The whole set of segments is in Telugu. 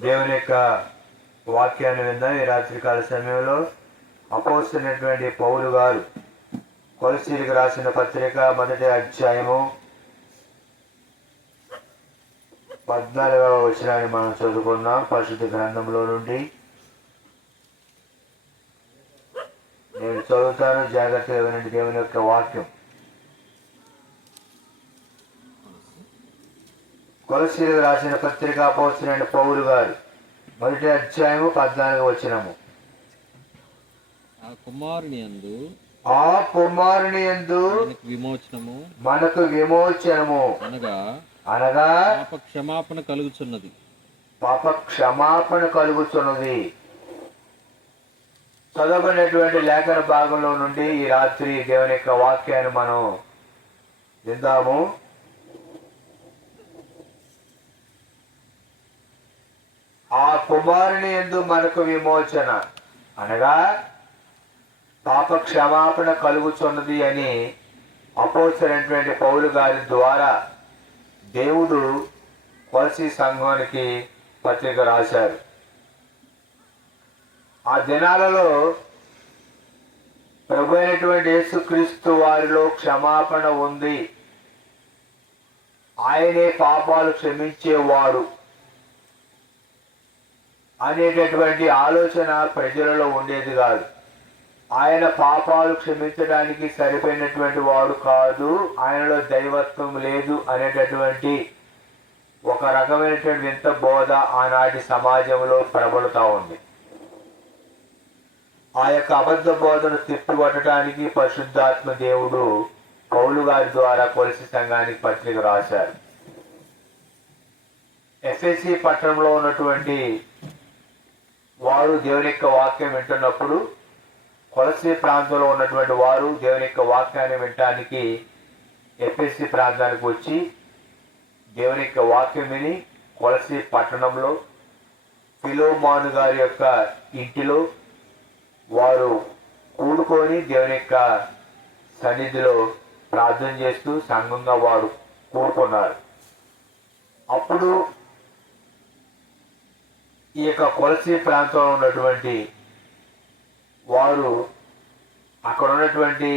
దేవుని యొక్క వాక్యాన్ని విందాం. ఈ రాత్రికాల సమయంలో అపోస్తున్నటువంటి పౌలు గారు కొలసీలకు రాసిన పత్రిక మొదటి అధ్యాయము పద్నాలుగవ వచనాన్ని మనం చదువుకున్నాం పరిశుద్ధ గ్రంథంలో నుండి. నేను చదువుతాను. జాగ్రత్తగా వినండి. దేవుని యొక్క వాక్యం. కొలసీలకు రాసిన పత్రిక అపోస్తున్న పౌలు గారు. మొదటి అధ్యాయము పద్నాలుగు వచనము. ఆ కుమారుని అందు ఆ కుమారుని యందు ఆయనకు విమోచనము. మనకు విమోచనము. అనగా అనగా పాప క్షమాపణ కలుగుచున్నది. పాప క్షమాపణ కలుగుతున్నది చదవబడినటువంటి లేఖన భాగంలో నుండి ఈ రాత్రి దేవుని యొక్క వాక్యాన్ని మనం విందాము. ఆ కుమారుని ఎందు మనకు విమోచన. అనగా పాప క్షమాపణ కలుగుతున్నది అని అపోసరైనటువంటి పౌలు గారి ద్వారా దేవుడు కొలసి సంఘానికి పత్రిక రాశారు. ఆ దినాలలో ప్రభు అయినటువంటి యేసుక్రీస్తు వారిలో క్షమాపణ ఉంది. ఆయనే పాపాలు క్షమించేవాడు. అనేటటువంటి ఆలోచన ప్రజలలో ఉండేది కాదు. ఆయన పాపాలు క్షమించడానికి సరిపోయినటువంటి వాడు కాదు ఆయనలో దైవత్వం లేదు అనేటటువంటి ఒక రకమైనటువంటి వింత బోధ ఆనాటి సమాజంలో ప్రబలుతా ఉంది. ఆ యొక్క అబద్ధ బోధను తిప్పికొట్టడానికి పరిశుద్ధాత్మ దేవుడు పౌలు గారి ద్వారా కొలసి సంఘానికి పత్రిక రాశారు. ఎఫ్ఎస్సి పట్టణంలో ఉన్నటువంటి వారు దేవుని యొక్క వాక్యం వింటున్నప్పుడు కొలసీ ప్రాంతంలో ఉన్నటువంటి వారు దేవుని యొక్క వాక్యాన్ని వినటానికి ఎఫ్ఎస్సి ప్రాంతానికి వచ్చి దేవుని యొక్క వాక్యం విని కొలసి పట్టణంలో ఫిలోమాను గారి యొక్క ఇంటిలో వారు కూడుకొని దేవుని యొక్క సన్నిధిలో ప్రార్థన చేస్తూ సంఘంగా వారు కూడుకున్నారు. అప్పుడు ఈ యొక్క కొలసి ప్రాంతంలో ఉన్నటువంటి వారు అక్కడ ఉన్నటువంటి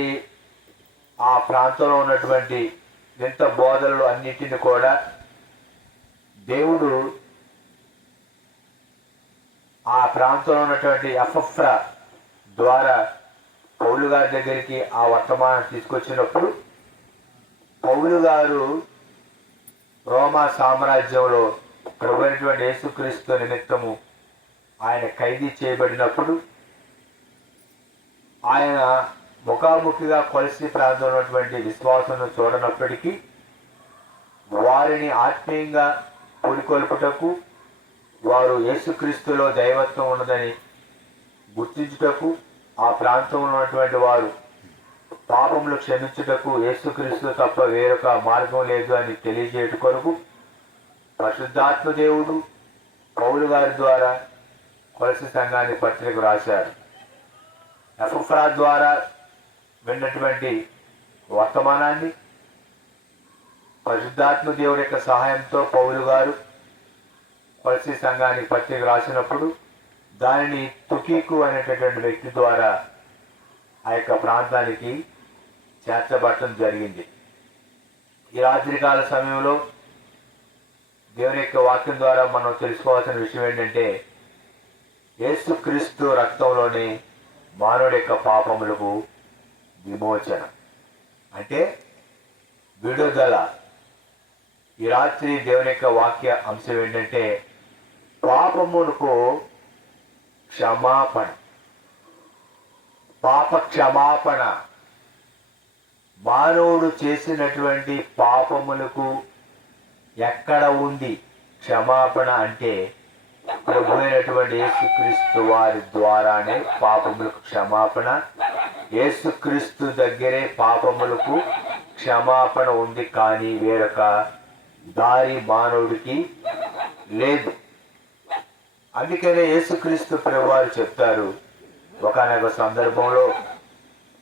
ఆ ప్రాంతంలో ఉన్నటువంటి వింత బోధనలు అన్నిటిని కూడా దేవుడు ఆ ప్రాంతంలో ఉన్నటువంటి ఎఫ్ఎఫ్రా ద్వారా పౌలు గారి దగ్గరికి ఆ వర్తమానం తీసుకొచ్చినప్పుడు పౌలు గారు రోమా సామ్రాజ్యంలో ప్రభుత్వటువంటి యేసుక్రీస్తు నిమిత్తము ఆయన ఖైదీ చేయబడినప్పుడు ఆయన ముఖాముఖిగా కొలసి ప్రాంతంలో ఉన్నటువంటి విశ్వాసం చూడనప్పటికీ వారిని ఆత్మీయంగా పురికొల్పుటకు వారు యేసుక్రీస్తులో దైవత్వం ఉన్నదని గుర్తించుటకు ఆ ప్రాంతంలో ఉన్నటువంటి వారు పాపములు క్షమించుటకు యేసుక్రీస్తు తప్ప వేరొక మార్గం లేదు అని తెలియజేయట కొరకు పరిశుద్ధాత్మ దేవుడు పౌలు గారి ద్వారా కొలసి సంఘాన్ని పత్రిక రాశారు. ఎఫ్రా ద్వారా విన్నటువంటి వర్తమానాన్ని పరిశుద్ధాత్మ దేవుడి యొక్క సహాయంతో పౌలు గారు కొలసి సంఘానికి పత్రిక రాసినప్పుడు దానిని తుకీకు అనేటటువంటి వ్యక్తి ద్వారా ఆ యొక్క ప్రాంతానికి చేర్చబడటం జరిగింది. ఈ రాత్రికాల సమయంలో దేవుని యొక్క వాక్యం ద్వారా మనం తెలుసుకోవాల్సిన విషయం ఏంటంటే యేసుక్రీస్తు రక్తంలోని మానవుడి యొక్క పాపములకు విమోచన. అంటే విడుదల. ఈ రాత్రి దేవుని యొక్క వాక్య అంశం ఏంటంటే పాపమునకు క్షమాపణ. పాప క్షమాపణ. మానవుడు చేసినటువంటి పాపములకు ఎక్కడ ఉంది క్షమాపణ అంటే ప్రభు అయినటువంటి యేసుక్రీస్తు వారి ద్వారానే పాపములకు క్షమాపణ. యేసుక్రీస్తు దగ్గరే పాపములకు క్షమాపణ ఉంది కానీ వేరొక దారి మానవుడికి లేదు. అందుకనే యేసుక్రీస్తు ప్రభువారు చెప్తారు. ఒకనొక సందర్భంలో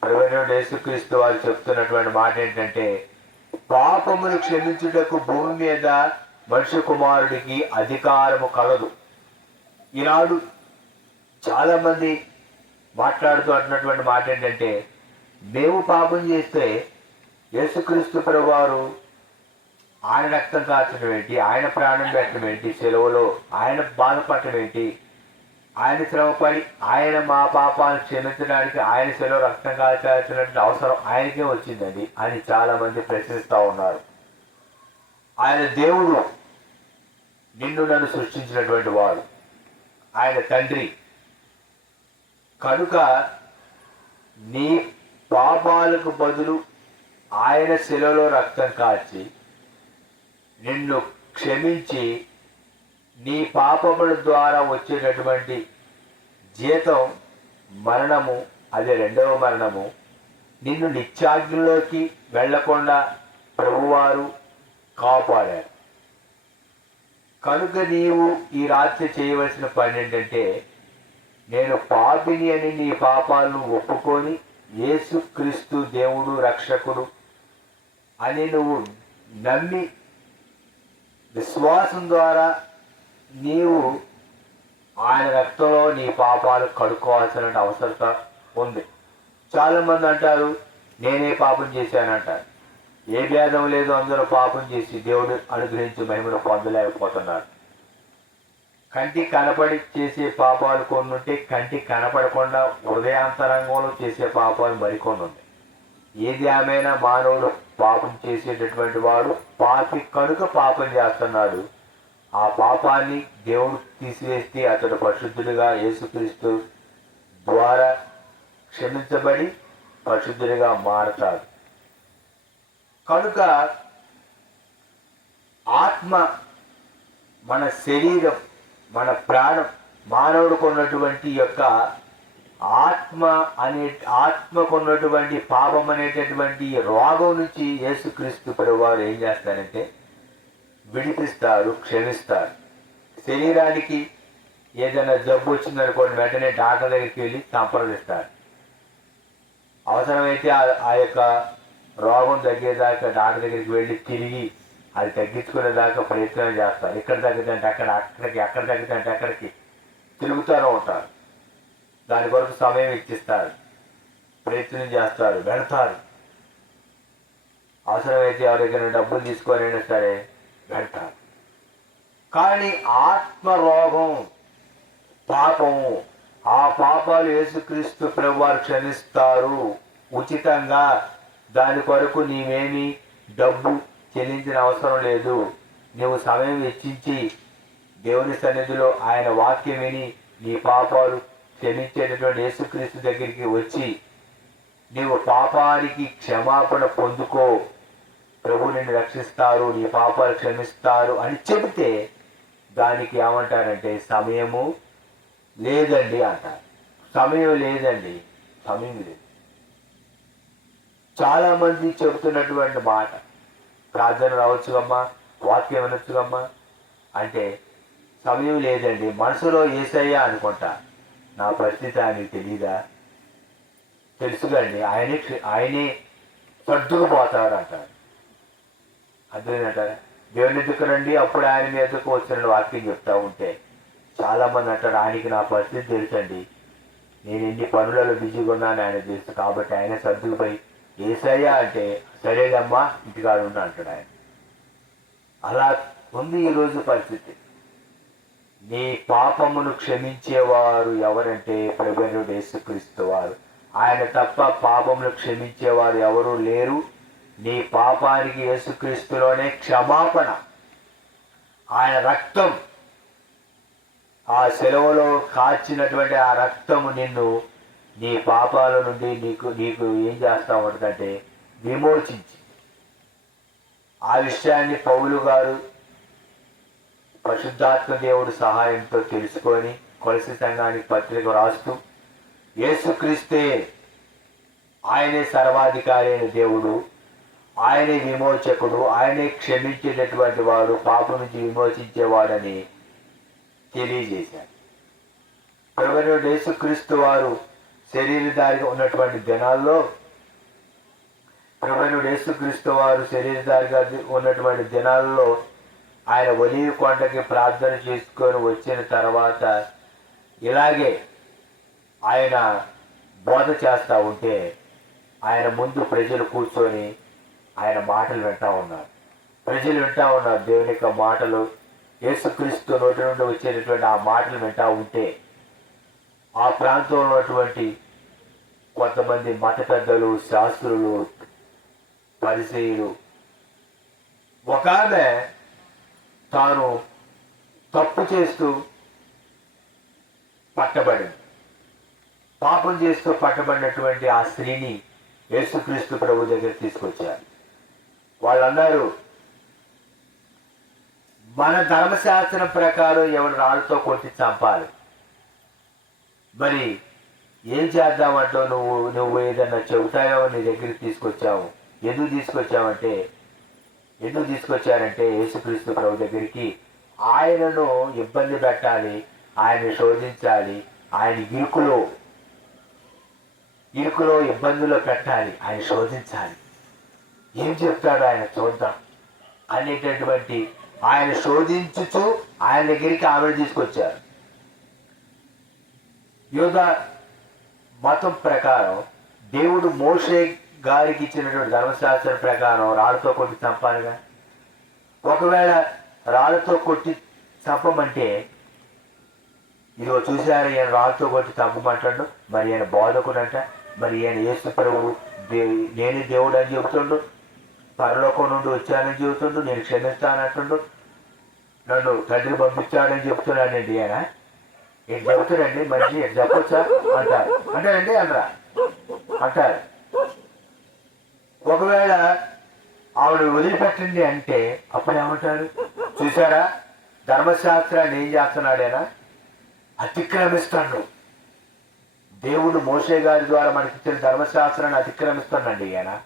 ప్రభుత్వ యేసుక్రీస్తు వారు చెప్తున్నటువంటి మాట ఏంటంటే పాపమును క్షమించుటకు భూమి మీద మనిషి కుమారుడికి అధికారము కలదు. ఈనాడు చాలామంది మాట్లాడుతూ అంటున్నటువంటి మాట ఏంటంటే మేము పాపం చేస్తే యేసుక్రీస్తు ప్రభువారు ఆయన రక్తం కాచడం ఏంటి? ఆయన ప్రాణం పెట్టడం ఏంటి? సెలవులో ఆయన బాధపడటం ఏంటి? ఆయన శ్రమపడి ఆయన మా పాపాలను క్షమించడానికి ఆయన సెలవు రక్తం కాల్చాల్సినటువంటి అవసరం ఆయనకే వచ్చిందండి అని చాలామంది ప్రశ్నిస్తూ ఉన్నారు. ఆయన దేవుడు నిన్ను నన్ను సృష్టించినటువంటి వాడు. ఆయన తండ్రి. కనుక నీ పాపాలకు బదులు ఆయన శిలలో రక్తం కాచి నిన్ను క్షమించి నీ పాపముల ద్వారా వచ్చేటటువంటి జీతం మరణము అదే రెండవ మరణము. నిన్ను నిత్యాగ్నిలోకి వెళ్ళకుండా ప్రభువారు కాపాడారు. కనుక నీవు ఈ రాత్రి చేయవలసిన పని ఏంటంటే నేను పాపిని అని నీ పాపాలను ఒప్పుకొని యేసుక్రీస్తు దేవుడు రక్షకుడు అని నువ్వు నమ్మి విశ్వాసం ద్వారా నీవు ఆయన రక్తంలో నీ పాపాలు కడుక్కోవాల్సిన అవసరత ఉంది. చాలామంది అంటారు నేనే పాపం చేశానంటారు ఏ భేదం లేదు అందరూ పాపం చేసి దేవుడు అనుగ్రహించి మహిమను పొందలేకపోతున్నారు. కంటి కనపడి చేసే పాపాలు కొన్ని ఉంటే కంటి కనపడకుండా హృదయాంతరంగంలో చేసే పాపాలు మరికొన్ని ఉంది ఏది ఏమైనా మానవుడు పాపం చేసేటటువంటి వాడు పాపి కనుక పాపం చేస్తున్నాడు ఆ పాపాన్ని దేవుడు తీసివేస్తే అతడు పరిశుద్ధుడిగా యేసుక్రీస్తు ద్వారా క్షమించబడి పరిశుద్ధుడిగా మారతాడు. కనుక ఆత్మ మన శరీరం మన ప్రాణం మానవుడికి ఉన్నటువంటి యొక్క ఆత్మ అనే ఆత్మకు ఉన్నటువంటి పాపం అనేటటువంటి రోగం నుంచి యేసుక్రీస్తు ప్రభువారు ఏం చేస్తారంటే విడిపిస్తారు క్షమిస్తారు. శరీరానికి ఏదైనా జబ్బు వచ్చిందనుకోండి వెంటనే డాక్టర్ దగ్గరికి వెళ్ళి సంప్రదిస్తారు అవసరమైతే ఆ- ఆ యొక్క రోగం తగ్గేదాకా డాక్టర్ దగ్గరికి వెళ్ళి తిరిగి అది తగ్గించుకునేదాకా ప్రయత్నం చేస్తారు. ఎక్కడ తగ్గుతుంటే అక్కడ అక్కడికి ఎక్కడ తగ్గితే అక్కడికి తిరుగుతూనే ఉంటారు. దాని కొరకు సమయం ఇచ్చిస్తారు. ప్రయత్నం చేస్తారు వెళ్తారు. అవసరమైతే ఎవరికైనా డబ్బులు తీసుకొని అయినా సరే పెడతారు కానీ ఆత్మరోగం పాపము ఆ పాపాలు యేసుక్రీస్తు ప్రభువారు క్షమిస్తారు. ఉచితంగా దాని కొరకు నీవేమి డబ్బు చెల్లించిన అవసరం లేదు. నువ్వు సమయం వెచ్చించి దేవుని సన్నిధిలో ఆయన వాక్యం విని నీ పాపాలు క్షమించేటటువంటి యేసుక్రీస్తు దగ్గరికి వచ్చి నీవు పాపానికి క్షమాపణ పొందుకో. ప్రభు నిన్ను రక్షిస్తారు నీ పాపాలు క్షమిస్తారు అని చెబితే దానికి ఏమంటారంటే సమయము లేదండి అంటారు. సమయం లేదండి సమయం లేదు. చాలామంది చెబుతున్నటువంటి మాట ప్రార్థన రావచ్చుగమ్మా వాక్యం వినొచ్చుగమ్మా అంటే సమయం లేదండి మనసులో ఏసయ్యా అనుకుంటా. నా పరిస్థితి ఆయనకి తెలీదా? తెలుసుకండి ఆయనే ఆయనే సర్దుకుపోతాడు అంటారు అర్థమైందంటారా దేవుని ఎందుకు రండి అప్పుడు ఆయన మీదకు వచ్చిన వాక్యం చెప్తా ఉంటే. చాలా మంది అంటారు ఆయనకి నా పరిస్థితి తెలుసండి. నేను ఎన్ని పనులలో బిజీగా ఉన్నాను ఆయన తెలుసు. కాబట్టి ఆయన సర్దుకుపోయి ఏసయ్యా అంటే సరేనమ్మా ఇంటికాడు ఉన్నా అంటాడు ఆయన. అలా ఉంది ఈరోజు పరిస్థితి. నీ పాపమును క్షమించేవారు ఎవరంటే ప్రభువుడు యేసుక్రీస్తు వారు. ఆయన తప్ప పాపమును క్షమించేవారు ఎవరూ లేరు. నీ పాపానికి యేసుక్రీస్తులోనే క్షమాపణ. ఆయన రక్తం. ఆ సెలవులో కాచినటువంటి ఆ రక్తము నిన్ను నీ పాపాల నుండి నీకు నీకు ఏం చేస్తా ఉంటుందంటే విమోచించి. ఆ విషయాన్ని పౌలు గారు పరిశుద్ధాత్మ దేవుడు సహాయంతో తెలుసుకొని కొలసి సంఘానికి పత్రిక రాస్తూ యేసుక్రీస్తే ఆయనే సర్వాధికారి అయిన దేవుడు ఆయనే విమోచకుడు ఆయనే క్షమించేటటువంటి వాడు పాపం నుంచి విమోచించేవాడని తెలియజేశారు ప్రభుత్వ యేసుక్రీస్తు వారు శరీరధారిగా ఉన్నటువంటి దినాల్లో ప్రభుత్వ యేసుక్రీస్తు వారు శరీరధారిగా ఉన్నటువంటి దినాల్లో ఆయన ఒలివి కొండకి ప్రార్థన చేసుకొని వచ్చిన తర్వాత ఇలాగే ఆయన బోధ చేస్తూ ఉంటే ఆయన ముందు ప్రజలు కూర్చొని ఆయన మాటలు వింటా ఉన్నారు. ప్రజలు వింటా ఉన్నారు. దేవుని యొక్క మాటలు యేసుక్రీస్తు నోటి నుండి వచ్చేటటువంటి ఆ మాటలు వింటా ఉంటే ఆ ప్రాంతంలో ఉన్నటువంటి కొంతమంది మత పెద్దలు శాస్త్రులు పరిచయులు ఒక ఆమె తాను తప్పు చేస్తూ పట్టబడింది. పాపం చేస్తూ పట్టబడినటువంటి ఆ స్త్రీని యేసుక్రీస్తు ప్రభు దగ్గర తీసుకొచ్చారు. వాళ్ళన్నారు మన ధర్మశాస్త్రం ప్రకారం ఎవరు రాళ్ళతో కొట్టి చంపాలి. మరి ఏం చేద్దామంటావు నువ్వు? నువ్వు ఏదన్నా చెబుతాయో నీ దగ్గరికి తీసుకొచ్చావు. ఎందుకు తీసుకొచ్చావంటే ఎందుకు తీసుకొచ్చారంటే యేసుక్రీస్తు ప్రభు దగ్గరికి ఆయనను ఇబ్బంది పెట్టాలి ఆయన శోధించాలి ఆయన ఇరుకులో ఇరుకులో ఇబ్బందులు పెట్టాలి ఆయన శోధించాలి. ఏం చెప్తాడు ఆయన చూద్దాం. అనేటటువంటి ఆయన శోధించుచు ఆయన దగ్గరికి ఆవిడ తీసుకొచ్చారు. యోధ మతం ప్రకారం దేవుడు మోసే గారికి ఇచ్చినటువంటి ధర్మశాస్త్రం ప్రకారం రాళ్ళతో కొట్టి చంపాలిగా? ఒకవేళ రాళ్ళతో కొట్టి చంపమంటే ఇదిగో చూసారు ఈయన రాళ్ళతో కొట్టి చంపమంటాడు? మరి ఈయన బోధకుడంట. మరి ఈయన యేసు ప్రభువు దే నేను దేవుడు అని చెబుతుండు. పరలోకం నుండి వచ్చానని చెబుతుండు నేను క్షమిస్తానంటుండు. నన్ను తండ్రి పంపించాడని చెప్తున్నానండి ఆయన. నేను చెబుతున్నాండి మంచి చెప్పొచ్చా? అంటారు. అంటారండి అందరా అంటారు. ఒకవేళ ఆవిడ వదిలిపెట్టండి అంటే అప్పుడు ఏమంటారు? చూసారా ధర్మశాస్త్రాన్ని ఏం చేస్తున్నాడేనా అతిక్రమిస్తాడు. దేవుడు మోసే గారి ద్వారా మనకి ఇచ్చిన ధర్మశాస్త్రాన్ని అతిక్రమిస్తాడండి ఈయన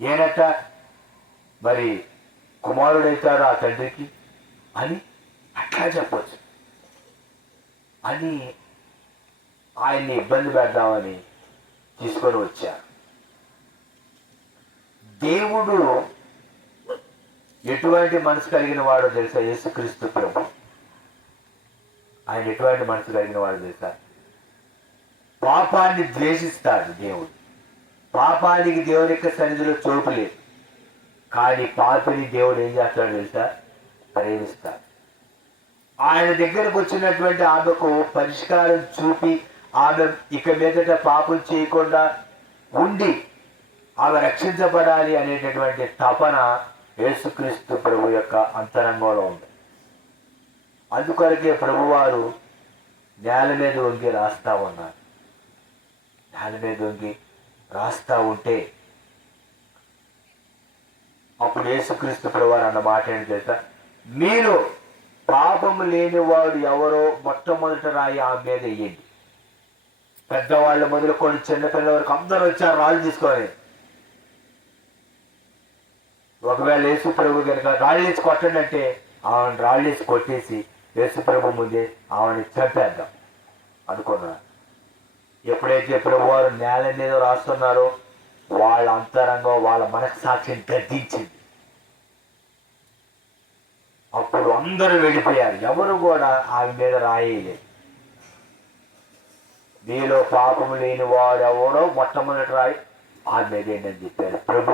ఏనట్ట మరి కుమారుడైతాడు ఆ తండ్రికి? అని అట్లా చెప్పచ్చు. అని ఆయన్ని ఇబ్బంది పెడదామని తీసుకొని వచ్చారు దేవుడు ఎటువంటి మనసు కలిగిన వాడో తెలుసా? యేసుక్రీస్తు ప్రభు. ఆయన ఎటువంటి మనసు కలిగిన వాడు తెలుసా? పాపాన్ని ద్వేషిస్తాడు దేవుడు. పాపానికి దేవుని యొక్క సన్నిధిలో చోటు లేదు. కానీ పాపిని దేవుడు ఏం చేస్తాడు తెలుసా? ప్రేమిస్తాడు ఆయన దగ్గరకు వచ్చినటువంటి ఆమెకు పరిష్కారం చూపి ఆమె ఇక మీదట పాపం చేయకుండా ఉండి ఆమె రక్షించబడాలి అనేటటువంటి తపన యేసుక్రీస్తు ప్రభు యొక్క అంతరంగంలో ఉంది. అందుకొరకే ప్రభువారు నేల మీద వంగి రాస్తా ఉన్నారు. నేల మీద వంగి రాస్తా ఉంటే అప్పుడు యేసుక్రీస్తు ప్రభువారు అన్న మాట ఏంటంటే మీరు పాపము లేనివాడు ఎవరో మొట్టమొదట రాయి ఆమె మీద వేయండి. పెద్దవాళ్ళు మొదలుకొని చిన్నపిల్లల వరకు అందరూ వచ్చారు రాళ్ళు తీసుకొని. ఒకవేళ యేసుప్రభు కనుక రాళ్ళు వేసి కొట్టండి అంటే ఆమెను రాళ్ళు వేసి కొట్టేసి యేసుప్రభు ముందే ఆమెని చంపేద్దాం అనుకున్నారు. ఎప్పుడైతే ప్రభువారు నేల మీద రాస్తున్నారో వాళ్ళ అంతరంగం వాళ్ళ మనస్సాక్షిని గద్దించింది అప్పుడు అందరూ వెళ్ళిపోయారు. ఎవరు కూడా ఆమె మీద రాయలేదు నీలో పాపము లేని వాడు ఎవడో మొట్టమొదటి రాయి ఆమె మీద ఏంటని చెప్పారు? ప్రభు.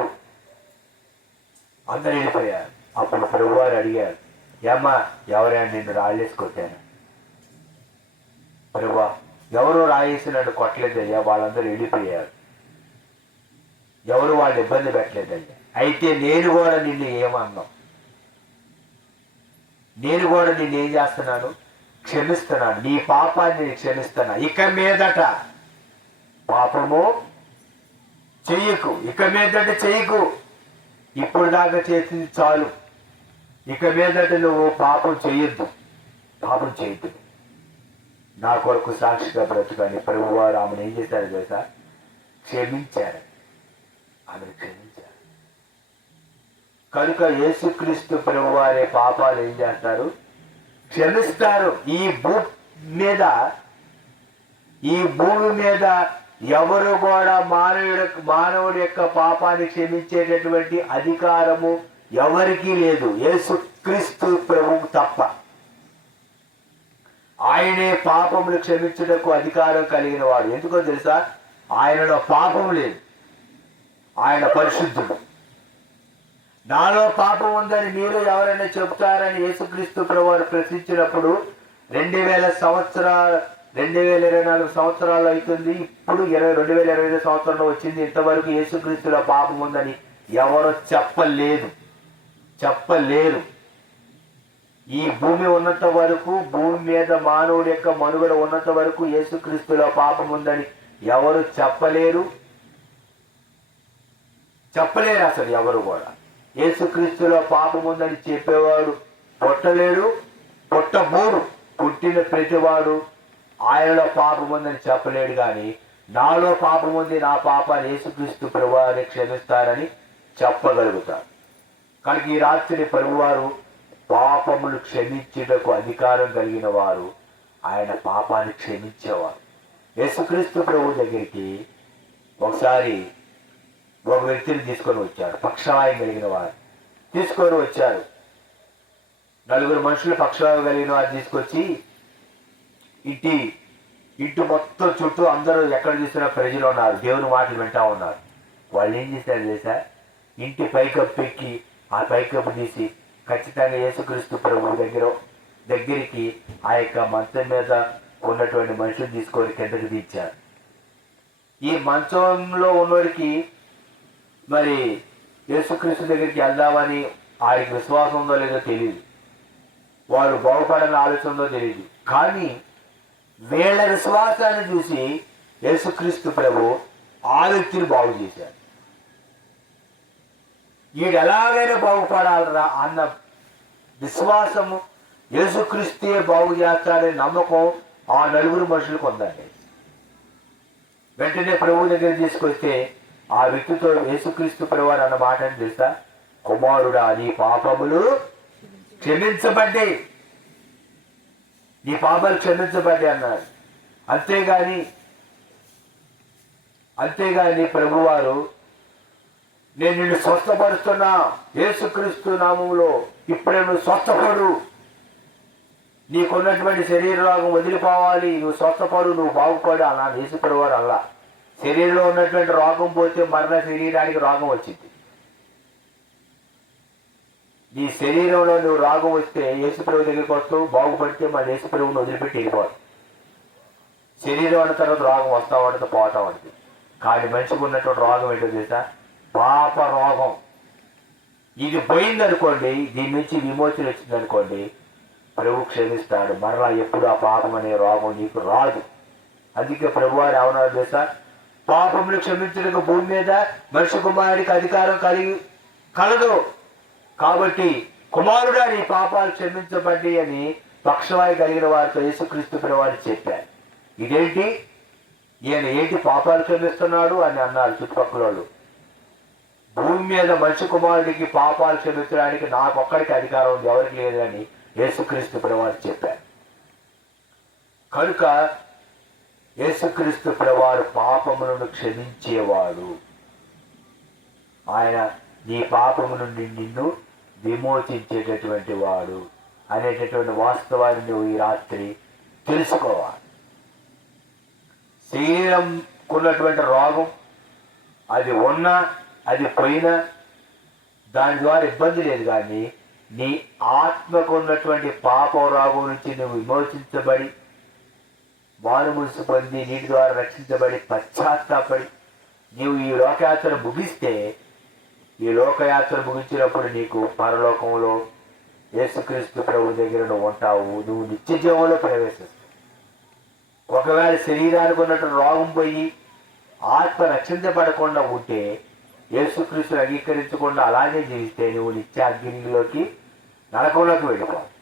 అందరూ వెళ్ళిపోయారు. అప్పుడు ప్రభు వారు అడిగారు ఏమ్మా ఎవరైనా నేను రాళ్ళేసి కొట్టాను ఎవరు రాయేసి నన్ను కొట్టలేదయ్యా. వాళ్ళందరూ వెళ్ళిపోయారు. ఎవరు వాళ్ళు ఇబ్బంది పెట్టలేదండి. అయితే నేను కూడా నిన్ను ఏమన్నాం నేను కూడా నిన్ను ఏం చేస్తున్నాను? క్షమిస్తున్నాను. నీ పాపాన్ని క్షమిస్తున్నా ఇక మీదట పాపము చెయ్యకు ఇక మీదట చెయ్యకు ఇప్పుడు దాకా చేసింది చాలు. ఇక మీదట నువ్వు పాపం చేయొద్దు. పాపం చేయొద్దు. నా కొరకు సాక్షిగా బ్రతుకని ప్రభువారు ఆమెను ఏం చేశారు తెలుసా? క్షమించారు. క్షమించారు కనుక యేసుక్రీస్తు ప్రభువారే పాపాలు ఏం చేస్తారు? క్షమిస్తారు. ఈ భూ మీద ఈ భూమి మీద ఎవరు కూడా మానవుడు మానవుడి యొక్క పాపాన్ని క్షమించేటటువంటి అధికారము ఎవరికీ లేదు. యేసుక్రీస్తు ప్రభు తప్ప. ఆయనే పాపములు క్షమించుటకు అధికారం కలిగిన వాడు. ఎందుకో తెలుసా? ఆయనలో పాపం లేదు. ఆయన పరిశుద్ధుడు. నాలో పాపం ఉందని మీరు ఎవరైనా చెప్తారని యేసుక్రీస్తు ప్రభువారు ప్రశ్నించినప్పుడు రెండు వేల సంవత్సరాల రెండు వేల ఇరవై నాలుగు సంవత్సరాలు అవుతుంది. ఇప్పుడు ఇరవై రెండు వేల ఇరవై ఐదు సంవత్సరంలో వచ్చింది. ఇంతవరకు యేసుక్రీస్తులో పాపం ఉందని ఎవరు చెప్పలేదు. చెప్పలేరు ఈ భూమి ఉన్నంత వరకు భూమి మీద మానవుడి యొక్క మనుగడ ఉన్నంత వరకు యేసుక్రీస్తులో పాపం ఉందని ఎవరు చెప్పలేరు. చెప్పలేరు అసలు ఎవరు కూడా. యేసుక్రీస్తులో పాపం ఉందని చెప్పేవాడు పుట్టలేడు పుట్టబోడు. పుట్టిన ప్రతివాడు ఆయనలో పాపం ఉందని చెప్పలేడు కానీ నాలో పాపం ఉంది నా పాపాన్ని యేసుక్రీస్తు ప్రభువారిని క్షమిస్తారని చెప్పగలుగుతారు కనుక ఈ రాత్రి ప్రభువారు పాపములు క్షమించుటకు అధికారం కలిగిన వారు ఆయన పాపాన్ని క్షమించేవారు. యేసుక్రీస్తు ప్రభు దగ్గరికి ఒకసారి ఒక వ్యక్తిని తీసుకొని వచ్చారు. పక్షవాయం కలిగిన వారు. తీసుకొని వచ్చారు. నలుగురు మనుషులు పక్షవాయం కలిగిన వారు తీసుకొచ్చి ఇంటి ఇంటి మొత్తం చుట్టూ అందరూ ఎక్కడ చూసినా ప్రజలు ఉన్నారు. దేవుని మాటలు వింటా ఉన్నారు. వాళ్ళు ఏం చేశారు తెలుసా? ఇంటి పైకప్పు ఎక్కి ఆ పైకప్పు తీసి ఖచ్చితంగా యేసుక్రీస్తు ప్రభు దగ్గర దగ్గరికి ఆ యొక్క మంచం మీద ఉన్నటువంటి మనుషులు తీసుకొని కిందకి దించారు. ఈ మంచంలో ఉన్నోడికి మరి యేసుక్రీస్తు దగ్గరికి వెళ్దామని ఆయనకు విశ్వాసం ఉందో లేదో తెలియదు వాడు బాగుపడని ఆలోచన ఉందో తెలియదు కానీ వీళ్ళ విశ్వాసాన్ని చూసి యేసుక్రీస్తు ప్రభు ఆ వ్యక్తిని బాగు చేశారు. వీడు ఎలాగైనా బాగుపడాలరా అన్న విశ్వాసము యేసుక్రీస్తే బాగు చేస్తాడనే నమ్మకం ఆ నలుగురు మనుషులకు ఉందండి. వెంటనే ప్రభు దగ్గర తీసుకొస్తే ఆ వ్యక్తితో యేసుక్రీస్తు ప్రభు అన్న మాట అని తెలుసా? కుమారుడా నీ పాపములు క్షమించబడ్డాయి. నీ పాపాలు క్షమించబడ్డాయి అన్నారు. అంతేగాని అంతేగాని ప్రభువారు నేను నిన్ను స్వస్థపరుస్తున్నా. యేసుక్రీస్తు నామంలో ఇప్పుడే నువ్వు స్వస్థపడు. నీకున్నటువంటి శరీర రోగం వదిలిపోవాలి. నువ్వు స్వస్థపడు నువ్వు బాగుపడు అలా యేసుప్రవారు అలా. శరీరంలో ఉన్నటువంటి రోగం పోతే మరణ శరీరానికి రోగం వచ్చింది. ఈ శరీరంలో నువ్వు రోగం వస్తే యేసుప్రభు దగ్గరికి వస్తావు బాగుపడితే మన యేసుప్రభుని వదిలిపెట్టి వెళ్ళిపోవాలి. శరీరం అన్న తర్వాత రోగం వస్తా ఉంటుంది పోతా ఉంటుంది. కానీ మనిషికి ఉన్నటువంటి రోగం ఏంటో తెలుసా? పాప రోగం. ఇది పోయిందనుకోండి దీని నుంచి విమోచన వచ్చిందనుకోండి ప్రభు క్షమిస్తాడు. మరలా ఎప్పుడు ఆ పాపం అనే రోగం నీకు రాదు. అందుకే ప్రభు వారు ఏమన్నారు తెలుసా? పాపములు క్షమించడానికి భూమి మీద మనిషి కుమారుడికి అధికారం కలిగి కలదు. కాబట్టి కుమారుడా నీ పాపాలు క్షమించబడి అని పక్షవాయి కలిగిన వారితో యేసుక్రీస్తు ప్రభువారు చెప్పారు ఇదేంటి? ఈయన ఏంటి పాపాలు క్షమిస్తున్నాడు అని అన్నారు చుట్టుపక్కల వాళ్ళు భూమి మీద మనిషి కుమారుడికి పాపాలు క్షమించడానికి నాకు ఒక్కడికి అధికారం ఉంది ఎవరికి లేదని యేసుక్రీస్తు ప్రభువారు చెప్పారు కనుక యేసుక్రీస్తు ప్రవారు పాపములను క్షమించేవాడు. ఆయన నీ పాపము నుండి నిన్ను విమోచించేటటువంటి వాడు అనేటటువంటి వాస్తవాన్ని నువ్వు ఈ రాత్రి తెలుసుకోవాలి. శరీరంకున్నటువంటి రోగం అది ఉన్నా అది పోయినా దాని ద్వారా ఇబ్బంది లేదు కానీ నీ ఆత్మకు ఉన్నటువంటి పాప రోగం నుంచి నువ్వు విమోచించబడి మానుముసు పొంది నీటి ద్వారా రక్షించబడి పశ్చాత్తాపడి నీవు ఈ లోకయాత్ర ముగిస్తే ఈ లోకయాత్ర ముగించినప్పుడు నీకు పరలోకంలో యేసుక్రీస్తు ప్రభు దగ్గర నువ్వు ఉంటావు. నువ్వు నిత్య జీవంలో ప్రవేశిస్తావు. ఒకవేళ శరీరానికి ఉన్నట్టు రోగం పోయి ఆత్మ రక్షించబడకుండా ఉంటే యేసుక్రీస్తుని అంగీకరించకుండా అలాగే జీవిస్తే నువ్వు నిత్యాగ్నిలోకి నరకంలోకి వెళ్ళిపోవు.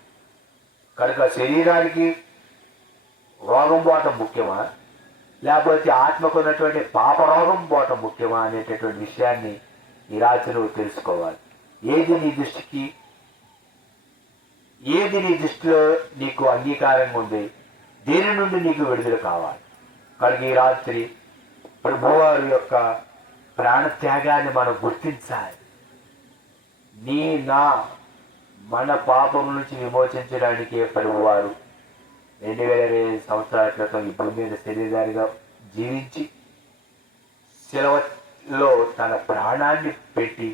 కనుక శరీరానికి రోగం పోవటం ముఖ్యమా? లేకపోతే ఆత్మకు ఉన్నటువంటి పాప రోగం పోవటం ముఖ్యమా అనేటటువంటి విషయాన్ని ఈ రాత్రి నువ్వు తెలుసుకోవాలి. ఏది నీ దృష్టికి? ఏది నీ దృష్టిలో నీకు అంగీకారంగా ఉంది? దేని నుండి నీకు విడుదల కావాలి? కనుక ఈ రాత్రి ప్రభువారి యొక్క ప్రాణత్యాగాన్ని మనం గుర్తించాలి. నీ నా మన పాపం నుంచి విమోచించడానికే ప్రభువారు రెండు వేల ఇరవై ఐదు సంవత్సరాల క్రితం ఈ భూమి మీద శరీరారిగా జీవించి శిలవలో తన ప్రాణాన్ని పెట్టి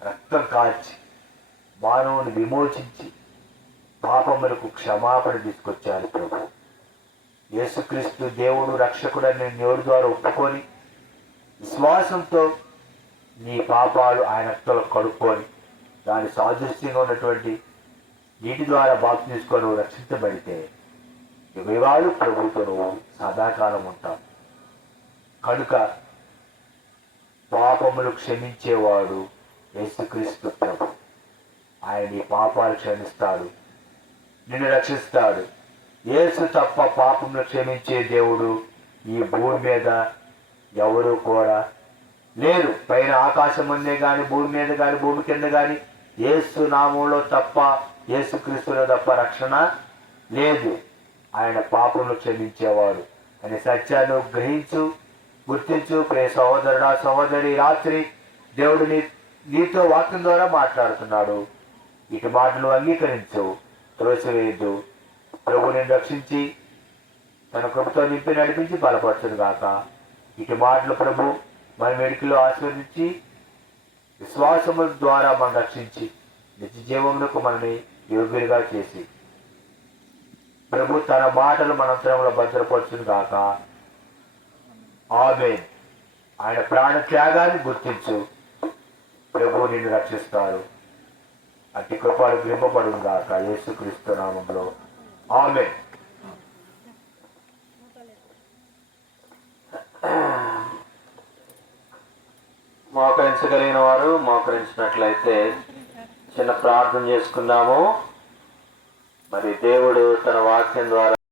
రక్తం కాల్చి మానవుని విమోచించి పాపములకు క్షమాపణ తీసుకొచ్చారు ప్రభు. యేసుక్రీస్తు దేవుడు రక్షకుడని నోరు ద్వారా ఒప్పుకొని విశ్వాసంతో నీ పాపాలు ఆయన రక్తంలో కడుక్కొని దాని సాదృశ్యంగా ఉన్నటువంటి నీటి ద్వారా బాప్తి తీసుకొని రక్షించబడితే యుగవాడు ప్రభుతో నువ్వు సదాకాలం ఉంటాం కనుక పాపములు క్షమించేవాడు యేసుక్రీస్తు ప్రభు. ఆయన నీ పాపాలు క్షమిస్తాడు. నిన్ను రక్షిస్తాడు. యేసు తప్ప పాపములు క్షమించే దేవుడు ఈ భూమి మీద ఎవరు కూడా లేరు. పైన ఆకాశం ఉందే కానీ భూమి మీద కానీ భూమి కింద కానీ యేసు నామంలో తప్ప యేసుక్రీస్తులో తప్ప రక్షణ లేదు. ఆయన పాపములు క్షమించేవాడు అనే సత్యాన్ని గ్రహించు గుర్తించు. ప్రే సహోదరుడా సహోదరి రాత్రి దేవుడు నీ నీతో వాక్యం ద్వారా మాట్లాడుతున్నాడు. ఇటు మాటలు అంగీకరించు. త్రోసివేయద్దు. ప్రభు నేను రక్షించి తన కృపతో నింపి నడిపించి బలపడుతుంది కాక ఇటు మాటలు ప్రభు మన మెడికిలో ఆశీర్వదించి విశ్వాసముల ద్వారా మనం రక్షించి నిత్య జీవములకు మనని యోగ్యులుగా చేసి ప్రభు తన మాటలు మన అంతరంలో భద్రపరచును గాక. ఆమె ఆయన ప్రాణ త్యాగాన్ని గుర్తించు. ప్రభు నిన్ను రక్షిస్తారు అతి కృపాలు గ్రింపబడును గాక. యేసుక్రీస్తు నామంలో. ఆమె మోకరించగలిగిన వారు మోకరించినట్లయితే చిన్న ప్రార్థన చేసుకుందాము. మరి దేవుడు తన వాక్యం ద్వారా